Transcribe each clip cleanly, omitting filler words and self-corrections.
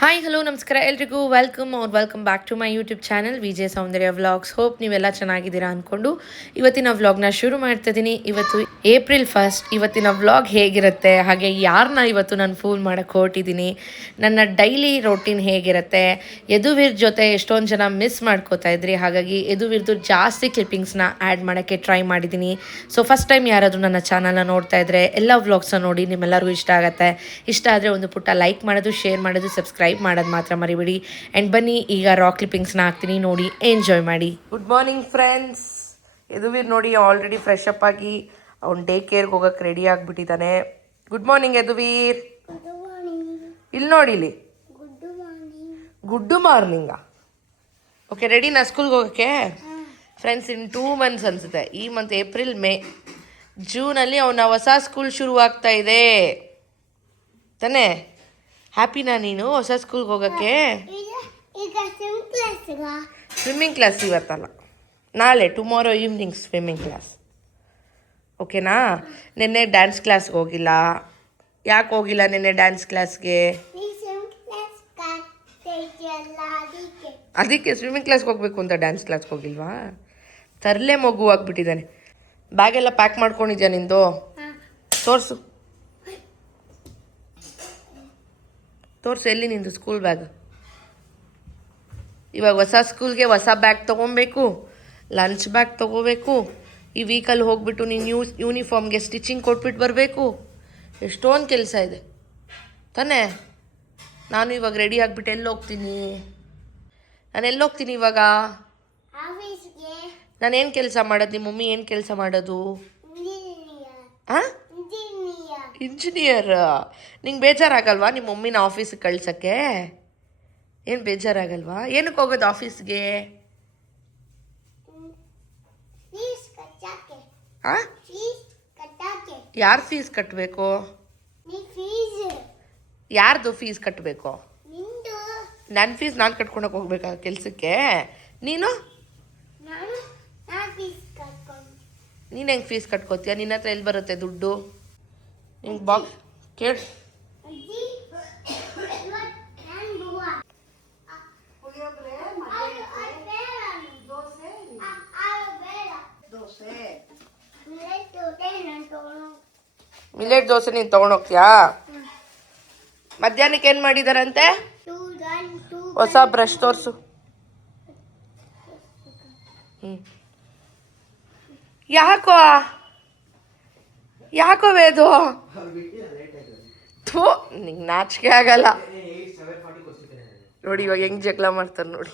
Hi hello ನಮಸ್ಕಾರ ಎಲ್ರಿಗೂ welcome back to my YouTube channel Vijaya Soundarya vlogs. Hope ನೀವೆಲ್ಲ ಚೆನ್ನಾಗಿದ್ದೀರಾ ಅಂದ್ಕೊಂಡು ಇವತ್ತಿನ ವ್ಲಾಗ್ನ ಶುರು ಮಾಡ್ತಿದ್ದೀನಿ. ಇವತ್ತು ಏಪ್ರಿಲ್ 1. ಇವತ್ತಿನ ವ್ಲಾಗ್ ಹೇಗಿರುತ್ತೆ, ಹಾಗೆ ಯಾರನ್ನ ಇವತ್ತು ನಾನು ಫೂಲ್ ಮಾಡೋಕ್ಕೆ ಹೊರಟಿದ್ದೀನಿ, ನನ್ನ ಡೈಲಿ ರೋಟೀನ್ ಹೇಗಿರುತ್ತೆ, ಯದುವೀರ್ ಜೊತೆ ಎಷ್ಟೊಂದು ಜನ ಮಿಸ್ ಮಾಡ್ಕೋತಾ ಇದ್ರಿ, ಹಾಗಾಗಿ ಯದುವೀರ್ದು ಜಾಸ್ತಿ ಕ್ಲಿಪ್ಪಿಂಗ್ಸ್ನ ಆ್ಯಡ್ ಮಾಡೋಕ್ಕೆ ಟ್ರೈ ಮಾಡಿದ್ದೀನಿ. ಸೊ ಫಸ್ಟ್ ಟೈಮ್ ಯಾರಾದರೂ ನನ್ನ ಚಾನಲ್ನ ನೋಡ್ತಾ ಇದ್ದರೆ ಎಲ್ಲ ವ್ಲಾಗ್ಸ್ನ ನೋಡಿ ನಿಮ್ಮೆಲ್ಲರಿಗೂ ಇಷ್ಟ ಆಗುತ್ತೆ. ಇಷ್ಟ ಆದರೆ ಒಂದು ಪುಟ್ಟ ಲೈಕ್ ಮಾಡೋದು, ಶೇರ್ ಮಾಡೋದು, ಸಬ್ಸ್ಕ್ರೈಬ್ ಮಾಡೋದು ಮಾತ್ರ ಮರಿಬೇಡಿ. ಆ್ಯಂಡ್ ಬನ್ನಿ ಈಗ ರಾಕ್ ಕ್ಲಿಪ್ಪಿಂಗ್ಸ್ನ ಹಾಕ್ತೀನಿ, ನೋಡಿ ಎಂಜಾಯ್ ಮಾಡಿ. Good morning friends. ಯದುವೀರ್ ನೋಡಿ ಆಲ್ರೆಡಿ ಫ್ರೆಶ್ ಅಪ್ ಆಗಿ ಅವ್ನು ಡೇ ಕೇರ್ಗೆ ಹೋಗೋಕ್ಕೆ ರೆಡಿ ಆಗಿಬಿಟ್ಟಿದ್ದಾನೆ. Good morning Yaduveer. ಇಲ್ಲಿ ನೋಡಿ, ಇಲ್ಲಿ ಗುಡ್ ಮಾರ್ನಿಂಗಾ. ಓಕೆ, ರೆಡಿ ನಾ ಸ್ಕೂಲ್ಗೆ ಹೋಗೋಕ್ಕೆ? ಫ್ರೆಂಡ್ಸ್, ಇನ್ 2 months ಅನಿಸುತ್ತೆ. ಈ ಮಂತ್ ಏಪ್ರಿಲ್, ಮೇ, ಜೂನಲ್ಲಿ ಅವನ ಹೊಸ ಸ್ಕೂಲ್ ಶುರುವಾಗ್ತಾ ಇದೆ ತಾನೇ? ಹ್ಯಾಪಿನಾ ನೀನು ಹೊಸ ಸ್ಕೂಲ್ಗೆ ಹೋಗೋಕ್ಕೆ? ಸ್ವಿಮ್ಮಿಂಗ್ ಕ್ಲಾಸ್ ಇವತ್ತಲ್ಲ, ನಾಳೆ, ಟುಮಾರೋ ಈವ್ನಿಂಗ್ ಸ್ವಿಮ್ಮಿಂಗ್ ಕ್ಲಾಸ್. ಓಕೆನಾ? ನಿನ್ನೆ ಡ್ಯಾನ್ಸ್ ಕ್ಲಾಸ್ಗೆ ಹೋಗಿಲ್ಲ. ಯಾಕೆ ಹೋಗಿಲ್ಲ ನಿನ್ನೆ ಡ್ಯಾನ್ಸ್ ಕ್ಲಾಸ್ಗೆ? ಅದಕ್ಕೆ ಸ್ವಿಮ್ಮಿಂಗ್ ಕ್ಲಾಸ್ಗೆ ಹೋಗ್ಬೇಕು ಅಂತ ಡ್ಯಾನ್ಸ್ ಕ್ಲಾಸ್ಗೆ ಹೋಗಿಲ್ವಾ? ತರಲೆ ಮಗು ಆಗ್ಬಿಟ್ಟಿದ್ದಾನೆ. ಬ್ಯಾಗೆಲ್ಲ ಪ್ಯಾಕ್ ಮಾಡ್ಕೊಂಡಿದ್ಯಾ ನಿಂದು? ತೋರಿಸು ಎಲ್ಲಿ ನಿಂದು ಸ್ಕೂಲ್ ಬ್ಯಾಗ್? ಇವಾಗ ಹೊಸ ಸ್ಕೂಲ್ಗೆ ಹೊಸ ಬ್ಯಾಗ್ ತೊಗೊಬೇಕು, ಲಂಚ್ ಬ್ಯಾಗ್ ತೊಗೋಬೇಕು, ಈ ವೀಕಲ್ಲಿ ಹೋಗ್ಬಿಟ್ಟು ನೀನು ಯೂನಿಫಾರ್ಮ್ಗೆ ಸ್ಟಿಚಿಂಗ್ ಕೊಟ್ಬಿಟ್ಟು ಬರಬೇಕು. ಎಷ್ಟೊಂದು ಕೆಲಸ ಇದೆ ತಾನೇ? ನಾನು ಇವಾಗ ರೆಡಿ ಆಗಿಬಿಟ್ಟು ನಾನು ಹೋಗ್ತೀನಿ ಇವಾಗ? ನಾನೇನು ಕೆಲಸ ಮಾಡೋದು? ನಿಮ್ಮ ಮಮ್ಮಿ ಏನು ಕೆಲಸ ಮಾಡೋದು? ಹಾಂ, ಇಂಜಿನಿಯರ್. ನಿಂಗೆ ಬೇಜಾರಾಗಲ್ವಾ ನಿಮ್ಮ ಮಮ್ಮಿನ ಆಫೀಸಿಗೆ ಕಳ್ಸೋಕ್ಕೆ? ಏನು ಬೇಜಾರಾಗಲ್ವಾ? ಏನಕ್ಕೆ ಹೋಗೋದು ಆಫೀಸ್ಗೆ? ಹಾಂ, ಯಾರು ಫೀಸ್ ಕಟ್ಟಬೇಕು? ಯಾರ್ದು ಫೀಸ್ ಕಟ್ಟಬೇಕು? ನನ್ನ ಫೀಸ್ ನಾನು ಕಟ್ಕೊಳಕ್ಕೆ ಹೋಗ್ಬೇಕಾ ಕೆಲಸಕ್ಕೆ? ನೀನು ಹೆಂಗೆ ಫೀಸ್ ಕಟ್ಕೋತೀಯ? ನಿನ್ನ ಹತ್ರ ಎಲ್ಲಿ ಬರುತ್ತೆ ದುಡ್ಡು? ನಿಂಗೆ ಬಾಕ್ಸ್ ಕೇಳು. ಮಿಲೆಟ್ ದೋಸೆ ನೀನು ತೊಗೊಂಡೋಗ್ತೀಯಾ? ಮಧ್ಯಾಹ್ನಕ್ಕೆ ಏನು ಮಾಡಿದಾರಂತೆ? ಹೊಸ ಬ್ರಷ್ ತೋರಿಸು. ಯಾಕೋ ವೇದು? ಥೂ, ನಿಂಗೆ ನಾಚಿಕೆ ಆಗಲ್ಲ ನೋಡಿ. ಇವಾಗ ಹೆಂಗೆ ಜಗಳ ಮಾಡ್ತಾರೆ ನೋಡಿ.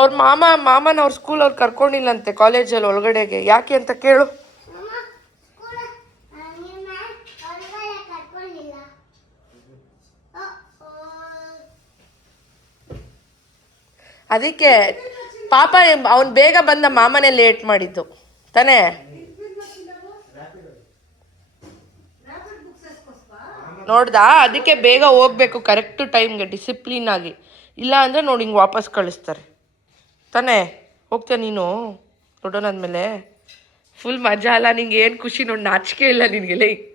ಅವ್ರ ಮಾಮನ ಅವ್ರ ಸ್ಕೂಲ್ ಅವ್ರು ಕರ್ಕೊಂಡಿಲ್ಲಂತೆ ಕಾಲೇಜಲ್ಲಿ ಒಳಗಡೆಗೆ. ಯಾಕೆ ಅಂತ ಕೇಳು. ಅದಕ್ಕೆ ಪಾಪ ಅವ್ನು ಬೇಗ ಬಂದ, ಮಾಮನೇ ಲೇಟ್ ಮಾಡಿದ್ದು ತಾನೇ? ನೋಡ್ದಾ? ಅದಕ್ಕೆ ಬೇಗ ಹೋಗ್ಬೇಕು ಕರೆಕ್ಟ್ ಟೈಮ್ಗೆ, ಡಿಸಿಪ್ಲಿನ್ ಆಗಿ. ಇಲ್ಲ ಅಂದರೆ ನೋಡಿ ಹಿಂಗೆ ವಾಪಸ್ ಕಳಿಸ್ತಾರೆ ತಾನೇ? ಹೋಗ್ತೀಯ ನೀನು ದೊಡ್ಡವನಾದ್ಮೇಲೆ? ಫುಲ್ ಮಜಾ ಅಲ್ಲ ನಿಂಗೆ? ಏನು ಖುಷಿ ನೋಡಿ, ನಾಚಿಕೆ ಇಲ್ಲ ನಿನಗೆಲ್ಲ ಇತ್ತು.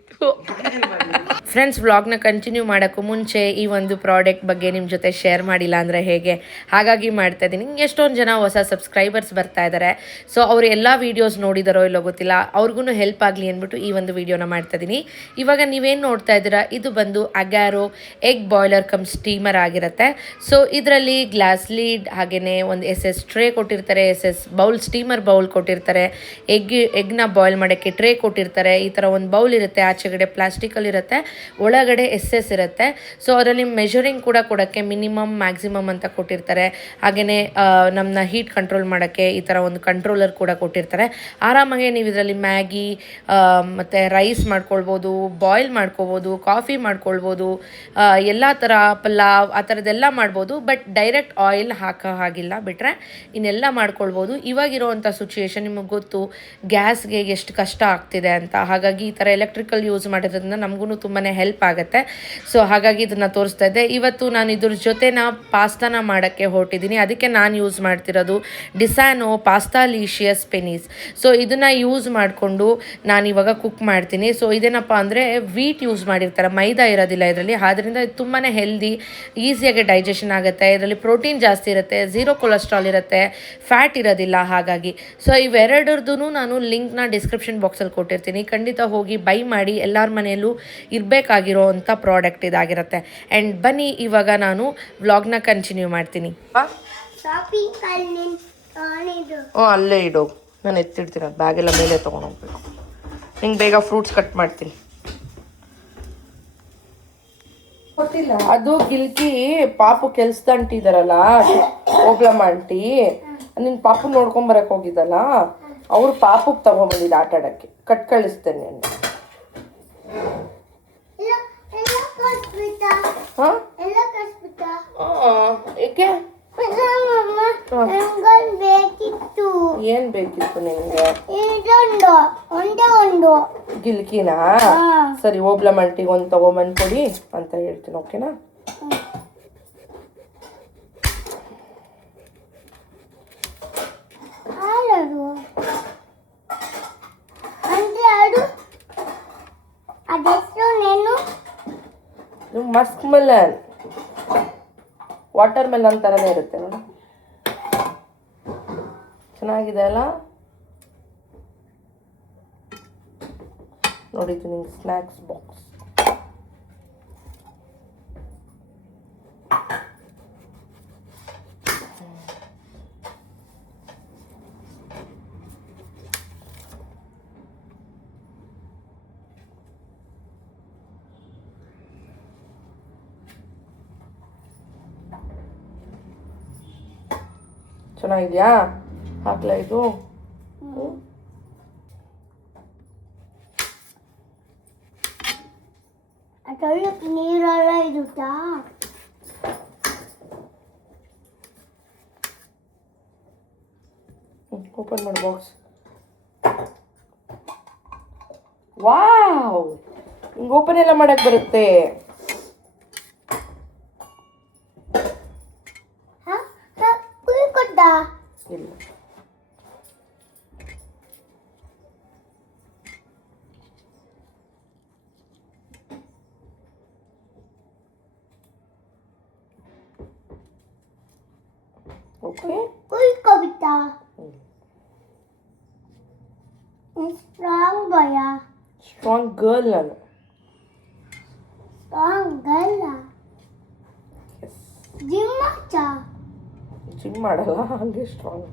ಫ್ರೆಂಡ್ಸ್, ವ್ಲಾಗ್ನ ಕಂಟಿನ್ಯೂ ಮಾಡೋಕ್ಕೂ ಮುಂಚೆ ಈ ಒಂದು ಪ್ರಾಡಕ್ಟ್ ಬಗ್ಗೆ ನಿಮ್ಮ ಜೊತೆ ಶೇರ್ ಮಾಡಿಲ್ಲ ಅಂದರೆ ಹೇಗೆ, ಹಾಗಾಗಿ ಮಾಡ್ತಾ ಇದ್ದೀನಿ. ಎಷ್ಟೊಂದು ಜನ ಹೊಸ ಸಬ್ಸ್ಕ್ರೈಬರ್ಸ್ ಬರ್ತಾ ಇದ್ದಾರೆ. ಸೊ ಅವರು ಎಲ್ಲ ವೀಡಿಯೋಸ್ ನೋಡಿದಾರೋ ಇಲ್ಲೋ ಗೊತ್ತಿಲ್ಲ, ಅವ್ರಿಗೂ ಹೆಲ್ಪ್ ಆಗಲಿ ಅಂದ್ಬಿಟ್ಟು ಈ ಒಂದು ವೀಡಿಯೋನ ಮಾಡ್ತಾ ಇದ್ದೀನಿ. ಇವಾಗ ನೀವೇನು ನೋಡ್ತಾ ಇದ್ದೀರಾ, ಇದು ಬಂದು ಅಗ್ಯಾರೋ ಎಗ್ ಬಾಯ್ಲರ್ ಕಮ್ ಸ್ಟೀಮರ್ ಆಗಿರುತ್ತೆ. ಸೊ ಇದರಲ್ಲಿ ಗ್ಲಾಸ್ ಲೀಡ್, ಹಾಗೆಯೇ ಒಂದು SS ಟ್ರೇ ಕೊಟ್ಟಿರ್ತಾರೆ, SS ಬೌಲ್, ಸ್ಟೀಮರ್ ಬೌಲ್ ಕೊಟ್ಟಿರ್ತಾರೆ, ಎಗ್ನ ಬಾಯ್ಲ್ ಮಾಡೋಕ್ಕೆ ಟ್ರೇ ಕೊಟ್ಟಿರ್ತಾರೆ. ಈ ಥರ ಒಂದು ಬೌಲ್ ಇರುತ್ತೆ, ಆಚೆಗಡೆ ಪ್ಲಾಸ್ಟಿಕಲ್ಲಿ ಇರುತ್ತೆ, ಒಳಗಡೆ SS ಇರುತ್ತೆ. ಸೊ ಅದರಲ್ಲಿ ಮೆಷರಿಂಗ್ ಕೂಡ ಕೊಡೋಕ್ಕೆ ಮಿನಿಮಮ್ ಮ್ಯಾಕ್ಸಿಮಮ್ ಅಂತ ಕೊಟ್ಟಿರ್ತಾರೆ. ಹಾಗೆಯೇ ನಮ್ಮನ್ನ ಹೀಟ್ ಕಂಟ್ರೋಲ್ ಮಾಡೋಕ್ಕೆ ಈ ಥರ ಒಂದು ಕಂಟ್ರೋಲರ್ ಕೂಡ ಕೊಟ್ಟಿರ್ತಾರೆ. ಆರಾಮಾಗಿ ನೀವು ಇದರಲ್ಲಿ ಮ್ಯಾಗಿ ಮತ್ತು ರೈಸ್ ಮಾಡ್ಕೊಳ್ಬೋದು, ಬಾಯ್ಲ್ ಮಾಡ್ಕೊಬೋದು, ಕಾಫಿ ಮಾಡ್ಕೊಳ್ಬೋದು, ಎಲ್ಲ ಥರ ಪಲಾವ್ ಆ ಥರದ್ದೆಲ್ಲ ಮಾಡ್ಬೋದು. ಬಟ್ ಡೈರೆಕ್ಟ್ ಆಯಿಲ್ ಹಾಕೋ ಹಾಗಿಲ್ಲ, ಬಿಟ್ಟರೆ ಇನ್ನೆಲ್ಲ ಮಾಡ್ಕೊಳ್ಬೋದು. ಇವಾಗಿರೋವಂಥ ಸಿಚುಯೇಷನ್ ನಿಮಗೆ ಗೊತ್ತು, ಗ್ಯಾಸ್ಗೆ ಎಷ್ಟು ಕಷ್ಟ ಆಗ್ತಿದೆ ಅಂತ. ಹಾಗಾಗಿ ಈ ಥರ ಎಲೆಕ್ಟ್ರಿಕಲ್ ಯೂಸ್ ಮಾಡಿರೋದ್ರಿಂದ ನಮಗೂ ತುಂಬಾ ಹೆಲ್ಪ್ ಆಗುತ್ತೆ. ಸೊ ಹಾಗಾಗಿ ಇದನ್ನು ತೋರಿಸ್ತಾ ಇದ್ದೆ. ಇವತ್ತು ನಾನು ಇದ್ರ ಜೊತೆನ ಪಾಸ್ತಾನ ಮಾಡೋಕ್ಕೆ ಹೊರಟಿದ್ದೀನಿ. ಅದಕ್ಕೆ ನಾನು ಯೂಸ್ ಮಾಡ್ತಿರೋದು ಡಿಸ್ಯಾನೋ ಪಾಸ್ತಾಲಿಷಿಯಸ್ ಪೆನೀಸ್. ಸೊ ಇದನ್ನು ಯೂಸ್ ಮಾಡಿಕೊಂಡು ನಾನು ಇವಾಗ ಕುಕ್ ಮಾಡ್ತೀನಿ. ಸೊ ಇದೇನಪ್ಪ ಅಂದರೆ ವೀಟ್ ಯೂಸ್ ಮಾಡಿರ್ತಾರೆ, ಮೈದಾ ಇರೋದಿಲ್ಲ ಇದರಲ್ಲಿ. ಆದ್ದರಿಂದ ಇದು ತುಂಬಾ ಹೆಲ್ದಿ, ಈಸಿಯಾಗಿ ಡೈಜೆಷನ್ ಆಗುತ್ತೆ. ಇದರಲ್ಲಿ ಪ್ರೋಟೀನ್ ಜಾಸ್ತಿ ಇರುತ್ತೆ, ಝೀರೋ ಕೊಲೆಸ್ಟ್ರಾಲ್ ಇರುತ್ತೆ, ಫ್ಯಾಟ್ ಇರೋದಿಲ್ಲ. ಹಾಗಾಗಿ ಸೊ ಇವೆರಡರದ್ದು ನಾನು ಲಿಂಕ್ನ ಡಿಸ್ಕ್ರಿಪ್ಷನ್ ಬಾಕ್ಸಲ್ಲಿ ಕೊಟ್ಟಿರ್ತೀನಿ. ಖಂಡಿತ ಹೋಗಿ ಬೈ ಮಾಡಿ. ಎಲ್ಲರ ಮನೆಯಲ್ಲೂ ಇರಬೇಕಾಗಿರೋ ಅಂಥ ಪ್ರಾಡಕ್ಟ್ ಇದಾಗಿರುತ್ತೆ. ಆ್ಯಂಡ್ ಬನ್ನಿ ಇವಾಗ ನಾನು ವ್ಲಾಗ್ನ ಕಂಟಿನ್ಯೂ ಮಾಡ್ತೀನಿ. ಅಲ್ಲೇ ಇಡು, ನಾನು ಎತ್ತಿಡ್ತೀನಿ. ಅದು ಬ್ಯಾಗೆಲ್ಲ ಮೇಲೆ ತೊಗೊಂಡು ಹೋಗ್ಬೇಕು. ಹಿಂಗೆ ಬೇಗ ಫ್ರೂಟ್ಸ್ ಕಟ್ ಮಾಡ್ತೀನಿ. ಗೊತ್ತಿಲ್ಲ, ಅದು ಗಿಲ್ಕಿ ಪಾಪು ಕೆಲ್ಸದಂಟಿದಾರಲ್ಲ ಹೋಗ್ಲಮ್ಮ ಆಂಟಿ, ನಿನ್ನ ಪಾಪು ನೋಡ್ಕೊಂಬರಕ್ಕೆ ಹೋಗಿದ್ದಲ್ಲ, ಅವರು ಪಾಪಕ್ಕೆ ತಗೊಂಬಂದಿದ್ದು ಆಟ ಆಡೋಕ್ಕೆ. ಕಟ್ ಕಳಿಸ್ತೇನೆ ನಾನು. ಹಾಂ ಏಕೆ ಏನ್ ಬೇಕಿತ್ತು ನಿಮ್ಗೆ? ಗಿಲ್ಕಿನಾ? ಸರಿ, ಓಬ್ಲಮ್ ಆಂಟಿಗೆ ಒಂದು ತಗೊಂಬಂದು ಕೊಡಿ ಅಂತ ಹೇಳ್ತೀನಿ. ಓಕೆನಾ? ಮಸ್ಕ್ ಮೆಲನ್, ವಾಟರ್ ಮೆಲನ್ ಥರನೇ ಇರುತ್ತೆ ನೋಡಿ. ಚೆನ್ನಾಗಿದೆ ಅಲ್ಲ? ನೋಡಿದ್ದು ನಿಮ್ಗೆ ಸ್ನ್ಯಾಕ್ಸ್ ಬಾಕ್ಸ್. ಚೆನ್ನಾಗಿದೆಯಾ? ಹಾಕ್ಲಾ ಇದು? ನೀರೆಲ್ಲ ಇರುತ್ತಾ? ಓಪನ್ ಮಾಡಿ ಬಾಕ್ಸ್. ವಾವ್, ಹಿಂಗೆ ಓಪನ್ ಎಲ್ಲ ಮಾಡಕ್ ಬರುತ್ತೆ. ಇಲ್ಲ, ಓಕೆ. ಕವಿತಾ ಸ್ಟ್ರಾಂಗ್ ಬಾಯ, ಸ್ಟ್ರಾಂಗ್ ಗರ್ಲ್. ನಾನು ಸ್ಟ್ರಾಂಗ್ ಗರ್ಲ್. ಜಿಮ್ ಮಾಡಲ್ಲ, ಹಂಗೆ ಸ್ಟ್ರಾಂಗ್.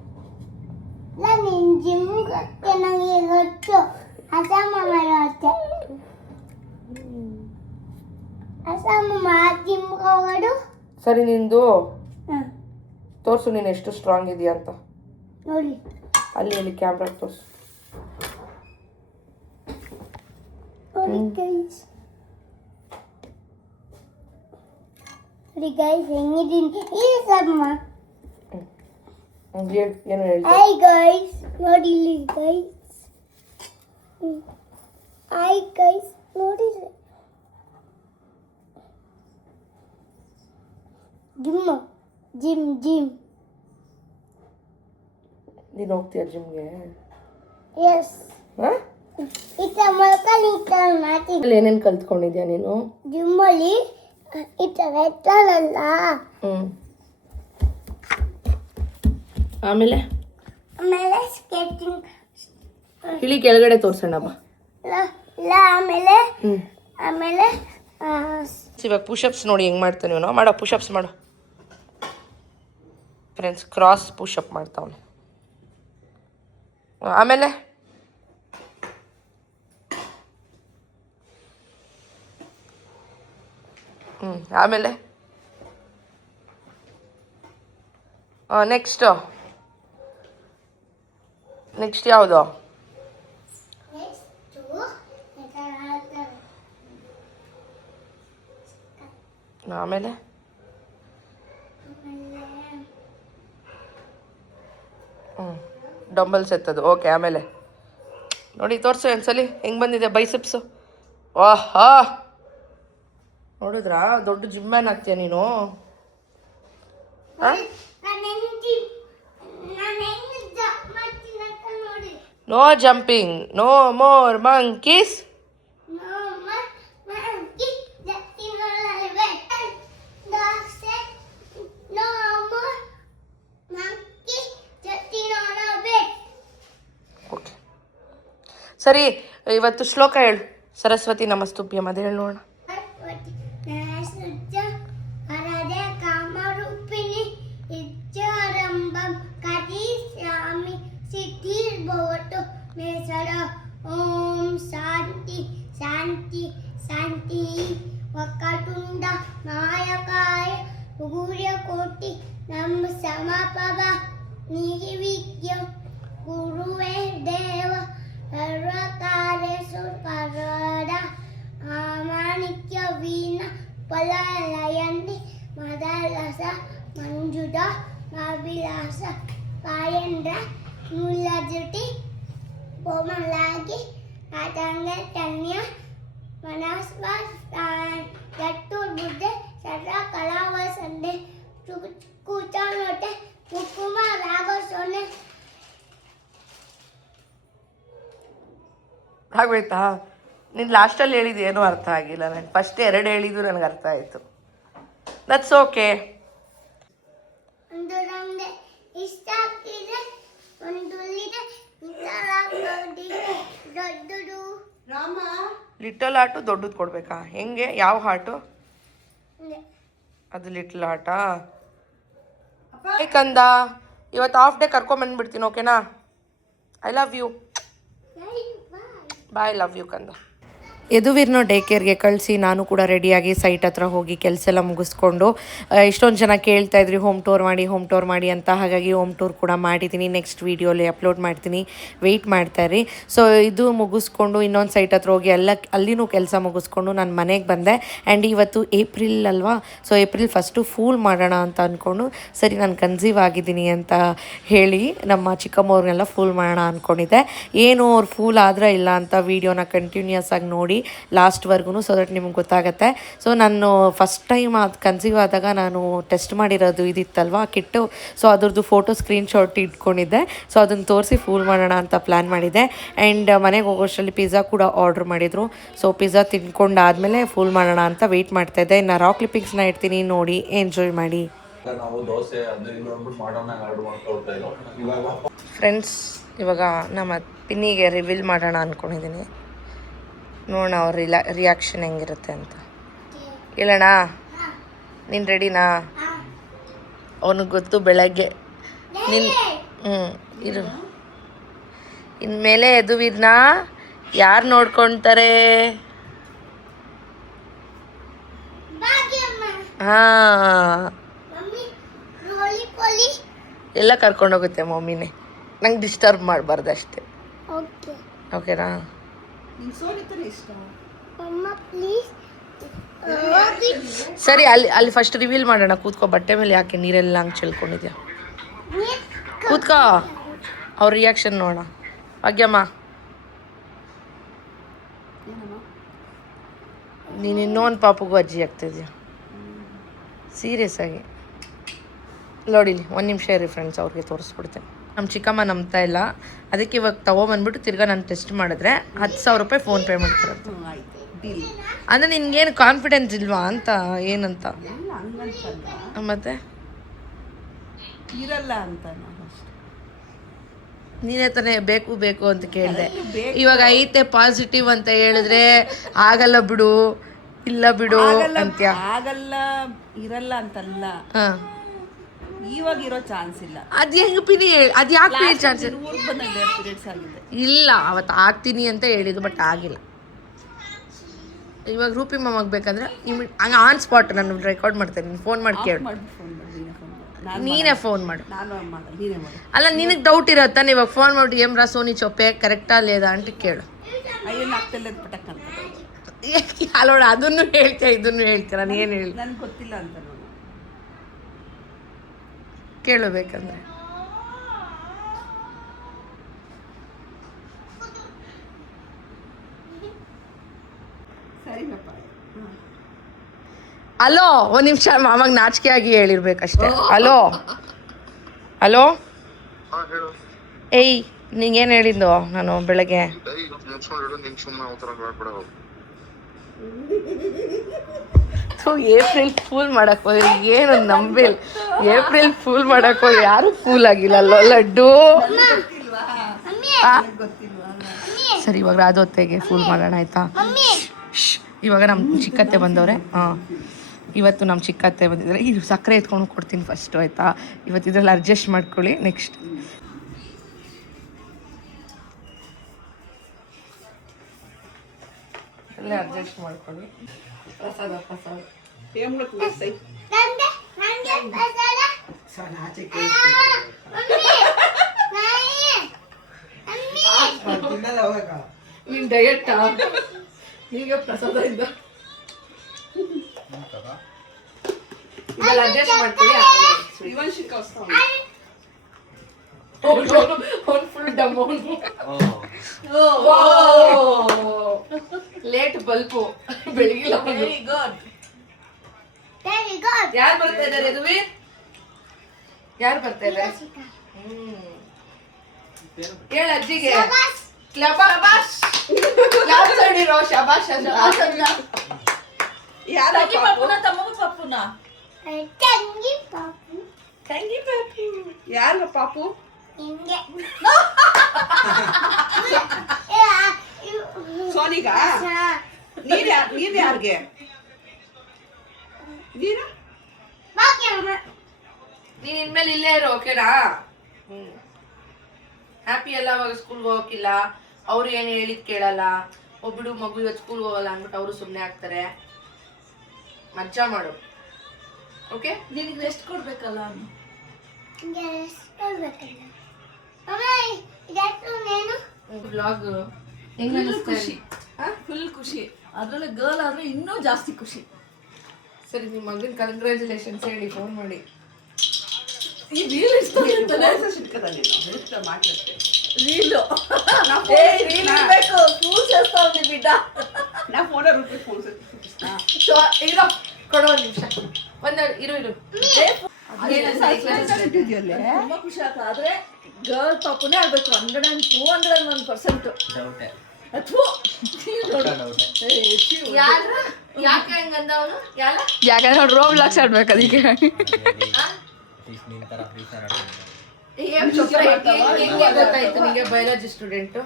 ನಾನು ಜಿಮ್ಗೆ ನನಗೆ ಗೊತ್ತು. ಅಸಮ ಮಾಡುತ್ತೆ, ಅಸಮ ಜಿಮ್ಗೆ ಹೋಗೋದು. ಸರಿ, ನಿಂದು ತೋರಿಸು, ನೀನು ಎಷ್ಟು ಸ್ಟ್ರಾಂಗ್ ಇದೆಯಾ ಅಂತ. ನೋಡಿ, ಅಲ್ಲಿ ಕ್ಯಾಮ್ರಾಗೆ ತೋರಿಸು. ಹೆಂಗಿದ್ದೀನಿ ಈ ಸಮ್ಮ. ಏನು ಹೇಳಿ? ಹಾಯ್ ಗೈಸ್, ನೋಡಿ ಇಲ್ಲಿ ಗೈಸ್. ಹಾಯ್ ಗೈಸ್, ನೋಡಿ ಜಿಮ್ ಜಿಮ್ ಜಿಮ್. ನೀನು ಹೋಗ್ತೀಯ ಜಿಮ್ಗೆ? ಎಸ್. ಇತ್ತ ಮೊಳಕಲ್ಲಿ ಇತ್ತ ಮಾಡ್ತೀನಿ. ಅಲ್ಲಿ ಏನೇನು ಕಲ್ತ್ಕೊಂಡಿದ್ಯಾ ನೀನು ಜಿಮ್ಮಲ್ಲಿ? ಇತ್ತ ವೆಟ್ಟಲ್ಲ. ಆಮೇಲೆ ಆಮೇಲೆ ಸ್ಕೇಟಿಂಗ್. ಇಳಿ ಕೆಳಗಡೆ ತೋರ್ಸೋಣ ಬಾ. ಇಲ್ಲ ಆಮೇಲೆ ಆಮೇಲೆ ಇವಾಗ ಪುಷಪ್ಸ್ ನೋಡಿ ಹೆಂಗೆ ಮಾಡ್ತಾನೆ ನಾವು. ಮಾಡೋ ಪುಷಪ್ಸ್ ಮಾಡು ಫ್ರೆಂಡ್ಸ್. Cross push-up ಮಾಡ್ತಾವನೆ. ಆಮೇಲೆ ಆಮೇಲೆ ನೆಕ್ಸ್ಟ್ ಯಾವುದು? ಆಮೇಲೆ ಡಂಬಲ್ಸ್ ಎತ್ತದು. ಓಕೆ, ಆಮೇಲೆ ನೋಡಿ ತೋರಿಸು ಒಂದ್ಸಲಿ ಹೆಂಗೆ ಬಂದಿದೆ ಬೈಸೆಪ್ಸು. ವಾಹ್, ನೋಡಿದ್ರಾ ದೊಡ್ಡ ಜಿಮ್ಮ್ಯಾನ್ ಆಗ್ತೀಯ ನೀನು. ಹಾಂ, no jumping, no more monkeys. Okay ಸರಿ, ಇವತ್ತು ಶ್ಲೋಕ ಹೇಳು. ಸರಸ್ವತಿ ನಮಸ್ತುಭ್ಯಂ ಅದು ಹೇಳಿ ನೋಡೋಣ. ಓಂ ಶಾಂತಿ ಶಾಂತಿ ಶಾಂತಿ ವಕ್ರತುಂಡ ನಾಯಕಾಯ ಸೂರ್ಯಕೋಟಿ ನಮ್ಮ ಸಮಪ್ರಭ ನಿರ್ವಿಘ್ನಂ ಗುರುವೇ ದೇವ ಸರ್ವಕಾರ್ಯೇಷು ಸರ್ವದಾ ಮಾಣಿಕ್ಯ ವೀಣ ಫಲಲಯಂತಿ ಮದಲಸ ಮಂಜುಡ ಅಭಿಲಾಷ ಕಾಯೇಂದ್ರ ಮುಲ್ಲಜುಟಿ ಕೋಮಲಾಗಿ ಆತಂಗ ತನ್ಯ ಮನಸ್ವ ಚತುರ್ಬುದ್ಧೆ ಸದಾ ಕಲಾವ ಸಂಡೆ ಕೂಚನೋಟೆ ಕುಕುಮ ರಾಗ ಸೊನ್ನೆ. ಆಗೋಯ್ತಾ? ನೀನು ಲಾಸ್ಟಲ್ಲಿ ಹೇಳಿದ್ದು ಏನೂ ಅರ್ಥ ಆಗಿಲ್ಲ ನನಗೆ. ಫಸ್ಟ್ 2 ಹೇಳಿದ್ದು ನನಗೆ ಅರ್ಥ ಆಯಿತು. That's okay. ಒಂದು ನಮಗೆ ಇಷ್ಟ ಆಗ್ತಿದೆ, ಒಂದು ದೊಡ್ಡದು ರಾಮ ಲಿಟಲ್ ಆಟು ದೊಡ್ಡದು ಕೊಡ್ಬೇಕಾ? ಹೆಂಗೆ? ಯಾವ ಹಾಟು ಅದು? ಲಿಟಲ್ ಆಟಾ? ಕಂದ, ಇವತ್ತು ಹಾಫ್ ಡೇ ಕರ್ಕೊಂಬಂದ್ಬಿಡ್ತೀನಿ, ಓಕೆನಾ? I love you. Bye, love you ಕಂದ. ಯದುವೀರ್ನ ಡೇ ಕೇರ್ಗೆ ಕಳಿಸಿ ನಾನು ಕೂಡ ರೆಡಿಯಾಗಿ ಸೈಟ್ ಹತ್ರ ಹೋಗಿ ಕೆಲಸ ಎಲ್ಲ ಮುಗಿಸ್ಕೊಂಡು, ಇಷ್ಟೊಂದು ಜನ ಕೇಳ್ತಾ ಇದ್ರಿ ಹೋಮ್ ಟೂರ್ ಮಾಡಿ ಅಂತ. ಹಾಗಾಗಿ ಹೋಮ್ ಟೂರ್ ಕೂಡ ಮಾಡಿದ್ದೀನಿ. ನೆಕ್ಸ್ಟ್ ವೀಡಿಯೋಲಿ ಅಪ್ಲೋಡ್ ಮಾಡ್ತೀನಿ, ವೆಯ್ಟ್ ಮಾಡ್ತಾಯಿರಿ. ಸೊ ಇದು ಮುಗಿಸ್ಕೊಂಡು ಇನ್ನೊಂದು ಸೈಟ್ ಹತ್ರ ಹೋಗಿ ಅಲ್ಲಿನೂ ಕೆಲಸ ಮುಗಿಸ್ಕೊಂಡು ನಾನು ಮನೆಗೆ ಬಂದೆ. ಆ್ಯಂಡ್ ಇವತ್ತು ಏಪ್ರಿಲ್ ಅಲ್ವಾ, ಸೊ ಏಪ್ರಿಲ್ 1 ಫೂಲ್ ಮಾಡೋಣ ಅಂತ ಅಂದ್ಕೊಂಡು, ಸರಿ ನಾನು ಕನ್ಸೀವ್ ಆಗಿದ್ದೀನಿ ಅಂತ ಹೇಳಿ ನಮ್ಮ ಚಿಕ್ಕಮ್ಮವ್ರನ್ನೆಲ್ಲ ಫೂಲ್ ಮಾಡೋಣ ಅಂದ್ಕೊಂಡಿದ್ದೆ. ಏನು ಅವ್ರು ಫೂಲ್ ಆದರೆ ಇಲ್ಲ ಅಂತ ವೀಡಿಯೋನ ಕಂಟಿನ್ಯೂಸ್ ಆಗಿ ನೋಡಿ ಲಾಸ್ಟ್ವರೆಗೂ, ಸೊ ದಟ್ ನಿಮ್ಗೆ ಗೊತ್ತಾಗುತ್ತೆ. ಸೊ ನಾನು ಫಸ್ಟ್ ಟೈಮ್ ಅದು ಕನ್ಸೀವ್ ಆದಾಗ ನಾನು ಟೆಸ್ಟ್ ಮಾಡಿರೋದು ಇದಿತ್ತಲ್ವ ಕಿಟ್ಟು, ಸೊ ಅದ್ರದ್ದು ಫೋಟೋ ಸ್ಕ್ರೀನ್ಶಾಟ್ ಇಟ್ಕೊಂಡಿದ್ದೆ. ಸೊ ಅದನ್ನು ತೋರಿಸಿ ಫೂಲ್ ಮಾಡೋಣ ಅಂತ ಪ್ಲ್ಯಾನ್ ಮಾಡಿದ್ದೆ. ಆ್ಯಂಡ್ ಮನೆಗೆ ಹೋಗೋಷ್ಟರಲ್ಲಿ ಪಿಜ್ಜಾ ಕೂಡ ಆರ್ಡ್ರ್ ಮಾಡಿದರು. ಸೊ ಪಿಜ್ಜಾ ತಿನ್ಕೊಂಡಾದಮೇಲೆ ಫೂಲ್ ಮಾಡೋಣ ಅಂತ ವೆಯ್ಟ್ ಮಾಡ್ತಾಯಿದ್ದೆ. ಇನ್ನು ರಾ ಕ್ಲಿಪ್ಪಿಂಗ್ಸ್ನ ಇಡ್ತೀನಿ, ನೋಡಿ ಎಂಜಾಯ್ ಮಾಡಿ. ಫ್ರೆಂಡ್ಸ್, ಇವಾಗ ನಮ್ಮ ಪಿನ್ನಿಗೆ ರಿವೀಲ್ ಮಾಡೋಣ ಅಂದ್ಕೊಂಡಿದ್ದೀನಿ. ನೋಡೋಣ ಅವ್ರ ರಿಯಾಕ್ಷನ್ ಹೆಂಗಿರುತ್ತೆ ಅಂತ. ಹೇಳೋಣ, ನೀನು ರೆಡಿನಾ? ಅವನಿಗೆ ಗೊತ್ತು ಬೆಳಗ್ಗೆ ಇರು. ಇನ್ಮೇಲೆ ಯದುವೀರ್ನ ಯಾರು ನೋಡ್ಕೊಳ್ತಾರೆ? ಹಾಂ, ಎಲ್ಲ ಕರ್ಕೊಂಡೋಗುತ್ತೆ ಮಮ್ಮಿನೇ. ನಂಗೆ ಡಿಸ್ಟರ್ಬ್ ಮಾಡಬಾರ್ದು ಅಷ್ಟೇ, ಓಕೆನಾ? ಸರಿ, ಅಲ್ಲಿ ಫಸ್ಟ್ ರಿವೀಲ್ ಮಾಡೋಣ. ಕೂತ್ಕೋ, ಬಟ್ಟೆ ಮೇಲೆ ಯಾಕೆ ನೀರೆಲ್ಲ ಹಂಗೆ ಚೆಲ್ಕೊಂಡಿದ್ಯಾ? ಕೂತ್ಕೋ, ಅವ್ರ ರಿಯಾಕ್ಷನ್ ನೋಡೋಣ. ಭಾಗ್ಯಮ್ಮ, ನೀನು ಇನ್ನೊಂದು ಪಾಪಗೂ ಅಜ್ಜಿ ಆಗ್ತಿದ್ಯಾ? ಸೀರಿಯಸ್ ಆಗಿ ನೋಡಿಲಿ, 1 ನಿಮಿಷ ಇರಿ ಫ್ರೆಂಡ್ಸ್, ಅವ್ರಿಗೆ ತೋರಿಸ್ಬಿಡ್ತೇನೆ. ನಮ್ಮ ಚಿಕ್ಕಮ್ಮ ನಂಬ್ತಾ ಇಲ್ಲ, ಅದಕ್ಕೆ ಇವಾಗ ತೊಗೊಬಂದ್ಬಿಟ್ಟು ತಿರ್ಗಾ ನಾನು ಟೆಸ್ಟ್ ಮಾಡಿದ್ರೆ 10,000 ರೂಪಾಯಿ ಫೋನ್ಪೇ ಮಾಡ್ತಿರೋದು. ಅಂದರೆ ನಿನ್ಗೇನು ಕಾನ್ಫಿಡೆನ್ಸ್ ಇಲ್ವಾ ಅಂತ? ಏನಂತ ಮತ್ತೆ ಇರಲ್ಲ ಅಂತ ನೀನೇ ತಾನೇ ಬೇಕು ಅಂತ ಕೇಳಿದೆ. ಇವಾಗ ಐತೆ ಪಾಸಿಟಿವ್ ಅಂತ ಹೇಳಿದ್ರೆ ಆಗಲ್ಲ ಬಿಡು, ಇಲ್ಲ ಬಿಡು ಅಂತ್ಯ. ಆಗಲ್ಲ, ಇರಲ್ಲ ಅಂತಲ್ಲ, ಹಾಂ, ಇವಾಗ ಇರೋ ಚಾನ್ಸ್ ಇಲ್ಲ. ಅದು ಹೆಂಗೆ ಪಿನಿ ಹೇಳಿ, ಅದು ಯಾಕೆ ಚಾನ್ಸ್ ಪೀರಿಯಡ್ಸ್ ಆಗಿದೆ? ಇಲ್ಲ, ಅವತ್ತು ಆಗ್ತೀನಿ ಅಂತ ಹೇಳಿದ್ದು, ಬಟ್ ಆಗಿಲ್ಲ. ಇವಾಗ ರೂಪಿ ಮಾಮಾಗ ಬೇಕಂದ್ರೆ ಹಂಗೆ ಆನ್ ಸ್ಪಾಟ್ ನಾನು ರೆಕಾರ್ಡ್ ಮಾಡ್ತೇನೆ, ನೀನು ಫೋನ್ ಮಾಡಿ ಕೇಳು. ನೀನೇ ಫೋನ್ ಮಾಡು. ಅಲ್ಲ, ನಿನಗೆ ಡೌಟ್ ಇರತ್ತಾ? ಇವಾಗ ಫೋನ್ ಮಾಡಿ ಏಮ್ರಾ ಸೋನಿ ಚೊಪ್ಪೆ ಕರೆಕ್ಟಾ ಲೇದಾ ಅಂತ ಕೇಳು. ಅಲ್ಲೋಡ, ಅದನ್ನು ಹೇಳ್ತೀಯ ಇದನ್ನು ಹೇಳ್ತೀಯ, ನಾನು ಏನು ಹೇಳಿ ನನ್ಗೆ ಗೊತ್ತಿಲ್ಲ ಅಂತ ನೋಡು, ಕೇಳು ಬೇಕಂದ್ರೆ. ಸರಿನಪ್ಪ. ಹಲೋ ಒಂದು ನಿಮಿಷ ಮಾಮಾಗ ನಾಚಿಕೆ ಆಗಿ ಹೇಳಿರ್ಬೇಕಷ್ಟೇ. ಹಲೋ ಹಲೋ ಏಯ್ ನಿಂಗೇನು ಹೇಳಿದ್ದು ನಾನು ಬೆಳಗ್ಗೆ? ಏಪ್ರಿಲ್ ಫೂಲ್ ಮಾಡಕ್ ಹೋಗಿ ಏನು ನಂಬಿಲ್. ಏಪ್ರಿಲ್ ಫೂಲ್ ಮಾಡಕ್ ಹೋಗಿ ಯಾರು ಫೂಲ್ ಆಗಿಲ್ಲ ಅಲ್ಲೋ ಲಡ್ಡು. ಸರಿ ಇವಾಗ ರಾಧೋತ್ತೆಗೆ ಫೂಲ್ ಮಾಡೋಣ ಆಯ್ತಾ? ಇವಾಗ ನಮ್ಮ ಚಿಕ್ಕತ್ತೆ ಬಂದವ್ರೆ. ಇವತ್ತು ನಮ್ಮ ಚಿಕ್ಕತ್ತೆ ಬಂದಿದ್ದಾರೆ. ಇದು ಸಕ್ಕರೆ ಎತ್ಕೊಂಡು ಕೊಡ್ತೀನಿ ಫಸ್ಟು ಆಯಿತಾ? ಇವತ್ತು ಇದ್ರಲ್ಲಿ ಅಡ್ಜಸ್ಟ್ ಮಾಡ್ಕೊಳ್ಳಿ. ನೆಕ್ಸ್ಟ್ ಅಲ್ಲೇ ಅಡ್ಜಸ್ಟ್ ಮಾಡ್ಕೊಳ್ಳಿ. ಪ್ರಸಾದ ಪ್ರಸಾದ ನೀನ್ ಡಯಟ್ ಈಗ ಪ್ರಸಾದ ಇಂದ ಅಡ್ಜಸ್ಟ್ ಮಾಡ್ಕೊಳ್ಳಿ. ಫುಲ್ ಡಮ್ ಲೇಟ್ ಬಲ್ಪು ಬೆಳಗಿಲ್ಲ. Very good. ಯಾರು ಬರ್ತಾ ಇದ್ದಾರೆ ಯದುವಿ? ಯಾರು ಬರ್ತಾ ಇದ್ದಾರೆ? ಹೇಳ ಅಜ್ಜಿಗೆ ಶಬಾಷ್. ಯಾವ ಸೈಡ್ ಇರೋ ಶಬಾಷ್ ಯಾರ ಪಪ್ಪುನ ತಮ್ಮ ಪಪ್ಪುನ ತಂಗಿ ಪಾಪು ತಂಗಿ ಪಾಪು ಯಾರ ಪಾಪು ಹಿಂಗೆ ಸೋನಿಗ ನೀನ್ ಯಾರಿಗೆ ನೀನು ನೀನ್ ಇನ್ಮೇಲೆ ಇಲ್ಲೇ ಇರೋ ಓಕೆನಾ? ಹ್ಯಾಪಿ ಎಲ್ಲ ಅವಾಗ ಸ್ಕೂಲ್ಗೆ ಹೋಗಕ್ಕಿಲ್ಲ. ಅವ್ರು ಏನು ಹೇಳಿದ್ ಕೇಳಲ್ಲ. ಒಬ್ಬಿಡು ಮಗು ಇವತ್ತು ಸ್ಕೂಲ್ಗೆ ಹೋಗಲ್ಲ ಅಂದ್ಬಿಟ್ಟು ಅವರು ಸುಮ್ಮನೆ ಆಗ್ತಾರೆ. ಮಜಾ ಮಾಡು ಓಕೆ? ನಿನಗೆ ರೆಸ್ಟ್ ಕೊಡ್ಬೇಕಲ್ಲ. ವ್ಲಾಗ್ ಖುಷಿ, ಫುಲ್ ಖುಷಿ. ಅದ್ರಲ್ಲಿ ಗರ್ಲ್ ಆದ್ರೆ ಇನ್ನೂ ಜಾಸ್ತಿ ಖುಷಿ. ಸರಿ ನಿಮ್ಮ ಮಗನ ಕಂಗ್ರ್ಯಾಚುಲೇಷನ್ಸ್ ಹೇಳಿ ಫೋನ್ ಮಾಡಿ. ಈ ರೀಲ್ ಕೊಡೋ ಒಂದು ನಿಮಿಷ ಇರು ತುಂಬಾ ಖುಷಿ ಆಯ್ತು. ಆದ್ರೆ ಗರ್ಲ್ ಪಾಪುನೇ ಆಗ್ಬೇಕು. 101% ಯಾಕಂದ್ರೆ ಅವ್ರು ರೋ ಬ್ಲಾಗ್ಸ್ ಆಡ್ಬೇಕು ಅದಕ್ಕೆ. ಗೊತ್ತಾಯ್ತು ನಿಮಗೆ ಬಯಾಲಜಿ ಸ್ಟೂಡೆಂಟ್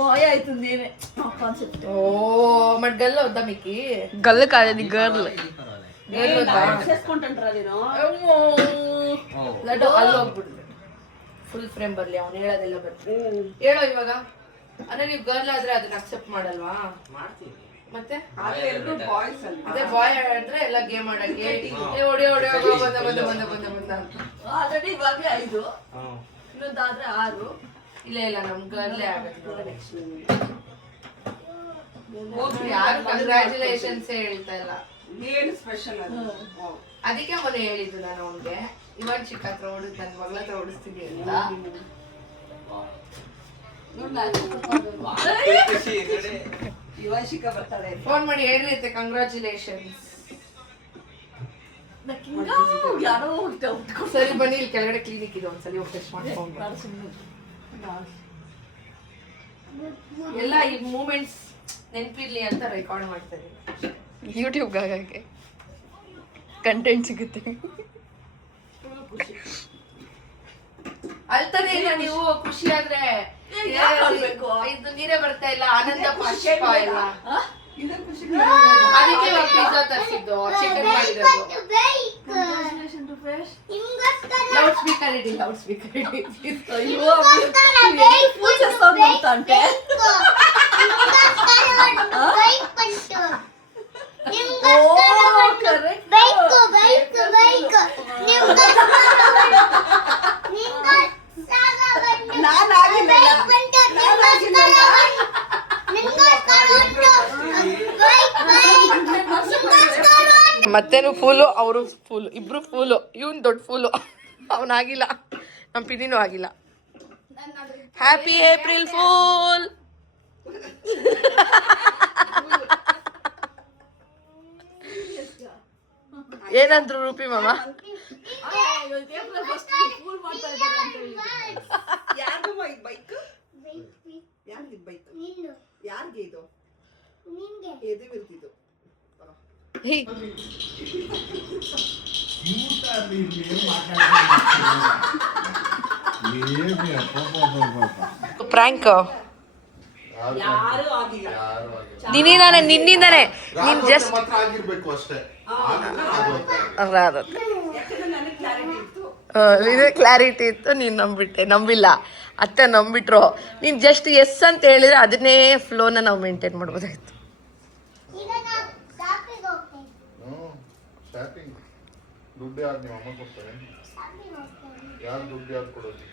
ಬಾಯ್ ಆಯ್ತು ನೀನೆ ಕಾನ್ಸೆಪ್ಟ್. ಓ ಮಟ್ ಗಲ್ಲ ವద్దా మీకు? గల్లు కాదు గర్ల్ చేసుకుంటుంటారా నేను ಲಡ್ಡು ಅಲ್ಲಿ ಹೋಗ್ಬಿಡು. ಫುಲ್ ಫ್ರೇಮ್ ಬರ್ಲಿ ಅವ್ನು ಹೇಳೋದೆಲ್ಲ ಬರ್ಲಿ. ಹೇಳೋ ಇವಾಗ ಅಂದ್ರೆ ನೀವು ಗರ್ಲ್ ಆದ್ರೆ ಅದನ್ನ ಅಕ್ಸೆಪ್ಟ್ ಮಾಡಲ್ವಾ? ಮತ್ತೆ ಅದೇ ಬಾಯ್ ಆಡಿದ್ರೆ ಎಲ್ಲ ಗೇಮ್ ಆಡಕ್ಕೆ ಹೊಡಿ ಬಂದ ಆಲ್ರೆಡಿ ಇವಾಗಲೇ 5 ಇನ್ನೊಂದಾದ್ರೆ 6. ಇಲ್ಲ ನಮ್ ಗರ್ಲೇ ಆಗುತ್ತೆ. ಯಾರು ಕಂಗ್ರ್ಯಾಚುಲೇಷನ್ಸ್ ಹೇಳ್ತಾ ಇಲ್ಲ. ಏನು ಸ್ಪೆಷಲ್ ಅದಕ್ಕೆ ಮೊನ್ನೆ ಹೇಳಿದ್ದು ನಾನು ಅವ್ನಿಗೆ ಇವಾಗ ಚಿಕ್ಕ ಹತ್ರ ಓಡಿದ್ ನನ್ನ ಮಗಳ ಹತ್ರ ಓಡಿಸ್ತೀನಿ ಅಂತ. ಇವಾಶಿಕಾ ಬರ್ತಾಳೆ. ಫೋನ್ ಮಾಡಿ ಹೇಳ್ರಿ ಐತೆ ಕಂಗ್ರ್ಯಾಚುಲೇಷನ್ಸ್. ಯಾರೋ ಸರಿ ಬನ್ನಿ ಇಲ್ಲಿ ಕೆಳಗಡೆ ಕ್ಲಿನಿಕ್ ಇದೆ ಒಂದ್ಸಲಿ ಹೋಗಿ ಟೆಸ್ಟ್ ಮಾಡ್ಕೊಂಡು ಎಲ್ಲ ಈ ಮೂಮೆಂಟ್ಸ್ ನೆನಪಿರ್ಲಿ ಅಂತ ರೆಕಾರ್ಡ್ ಮಾಡ್ತಾ ಇದ್ದೀನಿ. ಯೂಟ್ಯೂಬ್ಗೆ ಹಾಗಾಗಿ ಕಂಟೆಂಟ್ ಸಿಗುತ್ತೆ. ಅಳ್ತಾನೆ ಇಲ್ಲ ನೀವು ಖುಷಿ ಆದ್ರೆ. ಇದು ನೀರೇ ಬರ್ತಾ ಇಲ್ಲ. ಆನಂದ ಪುಷ್ಪ ಇಲ್ಲ ಅದಕ್ಕೆ ಪಿಜ್ಜಾ ತರಿಸಿದ್ದು ಚಿಕನ್ ಮಾಡಿರೋದು. ಲೌಡ್ ಸ್ಪೀಕರ್ ಇಡಿ అంటే ಮತ್ತೇನು ಫೂಲು ಅವರು ಫೂಲು ಇಬ್ರು ಫೂಲು. ಇವನ್ ದೊಡ್ಡ ಫೂಲು ಅವನಾಗಿಲ್ಲ. ನಮ್ಮ ಪಿನಿನೂ ಆಗಿಲ್ಲ. Happy April pool. ಏನಂದ್ರು ರೂಪಿ ಮಾಮ? ಏಪ್ರಿಲ್ ಫಸ್ಟ್ ಫೂಲ್ ಮಾಡ್ತಾ ಇದ್ದಾರೆ ಅಂತ ಹೇಳಿದ್ರು. ಯಾರ್ದಮ್ಮ ಇದು ಬೈಕ್? ವೆಯ್ಟ್ ವೆಯ್ಟ್ ಯಾರ್ದು ಬೈಕ್? ನಿಂದು ಯಾರಿಗೆ ಇದು? ನಿಂಗೆ ಎದೆ ಬಿರ್ತಿದ್ದು. ಪ್ರಾಂಕ್ ಯಾರು ಆಗಿಲ್ಲ. ನಿನ್ನಿಂದಾನೆ ನೀನ್ ಜಸ್ಟ್ ಮಾತ್ರ ಆಗಿರ್ಬೇಕು ಅಷ್ಟೇ. ಯಾಕಂದ್ರೆ ನನಗೆ ಕ್ಲಾರಿಟಿ ಇತ್ತು. ಕ್ಲಾರಿಟಿ ಇತ್ತು, ನೀನು ನಂಬಿಲ್ಲ, ಅತ್ತೆ ನಂಬಿಟ್ರು. ನೀನು ಜಸ್ಟ್ ಎಸ್ ಅಂತ ಹೇಳಿದ್ರೆ ಅದನ್ನೇ ಫ್ಲೋನ ನಾವು ಮೇಂಟೈನ್ ಮಾಡ್ಬೋದಾಗಿತ್ತು. ಈಗ ನಾವು ಶಾಪಿಂಗ್ ಹೋಗ್ತೇವೆ. ಶಾಪಿಂಗ್ ದುಡ್ಡು ಯಾರು ನಿಮ್ಮ ಅಮ್ಮ ಕೊಡ್ತಾರೆ? ಶಾಪಿಂಗ್ ಹೋಗ್ತೇವೆ. ಯಾರು ದುಡ್ಡು ಯಾರು ಕೊಡೋದು?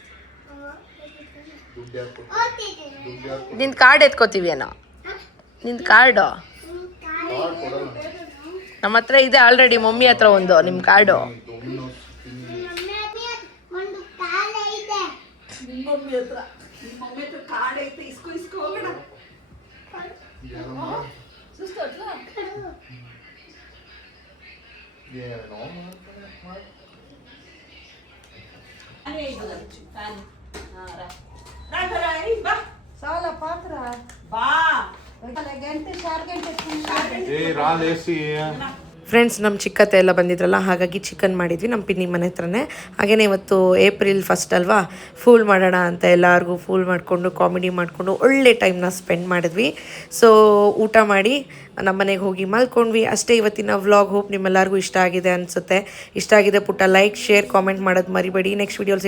ದುಡ್ಡು ಯಾರು ಕೊಡ್ತಾರೆ? ಹೋಗ್ತಿದ್ದೇವೆ. ದುಡ್ಡು ಯಾರು ಕೊಡೋದು? ನಿಂದು ಕಾರ್ಡ್ ಎತ್ಕೋತೀವೇನೋ? ನಿಂದು ಕಾರ್ಡು ಕಾರ್ಡ್ ಕೊಡಲ್ಲ. ನಮ್ಮ ಹತ್ರ ಇದೆ ಆಲ್ರೆಡಿ, ಮಮ್ಮಿ ಹತ್ರ ಒಂದು ನಿಮ್ಮ ಕಾರ್ಡು. ಒಂದು ಕಾಲ ಇದೆ. ನಿಮ್ಮ ಮಮ್ಮಿ ಹತ್ರ ಕಾರ್ಡ್ ಐತೆ, ಇಸ್ಕೊ ಹೋಗೋಣ. ಸುಸ್ತು ಅಟ್ಲಾ? ಏನೋ ನಾನೇ ಇದು ಫ್ಯಾನ್. ರಾಘರಾಯ್ ಬಾ. ಸಾಲ ಪಾತ್ರ ಬಾ. ಗಂಟೆ 4 ಗಂಟೆ ಏ ರಾಲೇಸಿ ಫ್ರೆಂಡ್ಸ್, ನಮ್ಮ ಚಿಕ್ಕತ್ತೆ ಎಲ್ಲ ಬಂದಿದ್ರಲ್ಲ, ಹಾಗಾಗಿ ಚಿಕನ್ ಮಾಡಿದ್ವಿ ನಮ್ಮ ಪಿನ್ನಿ ಮನೆ ಹತ್ರನೇ. ಹಾಗೆಯೇ ಇವತ್ತು ಏಪ್ರಿಲ್ 1 ಅಲ್ವಾ, ಫೂಲ್ ಮಾಡೋಣ ಅಂತ ಎಲ್ಲರಿಗೂ ಫೂಲ್ ಮಾಡಿಕೊಂಡು ಕಾಮಿಡಿ ಮಾಡಿಕೊಂಡು ಒಳ್ಳೆ ಟೈಮ್ನ ಸ್ಪೆಂಡ್ ಮಾಡಿದ್ವಿ. ಸೊ ಊಟ ಮಾಡಿ ನಮ್ಮ ಮನೆಗೆ ಹೋಗಿ ಮಲ್ಕೊಂಡ್ವಿ ಅಷ್ಟೇ ಇವತ್ತಿನ ವ್ಲಾಗ್. ಹೋಪ್ ನಿಮ್ಮೆಲ್ಲರಿಗೂ ಇಷ್ಟ ಆಗಿದೆ ಅನಿಸುತ್ತೆ. ಇಷ್ಟ ಆಗಿದೆ ಪುಟ್ಟ ಲೈಕ್, ಶೇರ್, ಕಾಮೆಂಟ್ ಮಾಡೋದು ಮರಿಬೇಡಿ. ನೆಕ್ಸ್ಟ್ ವೀಡಿಯೋಲಿ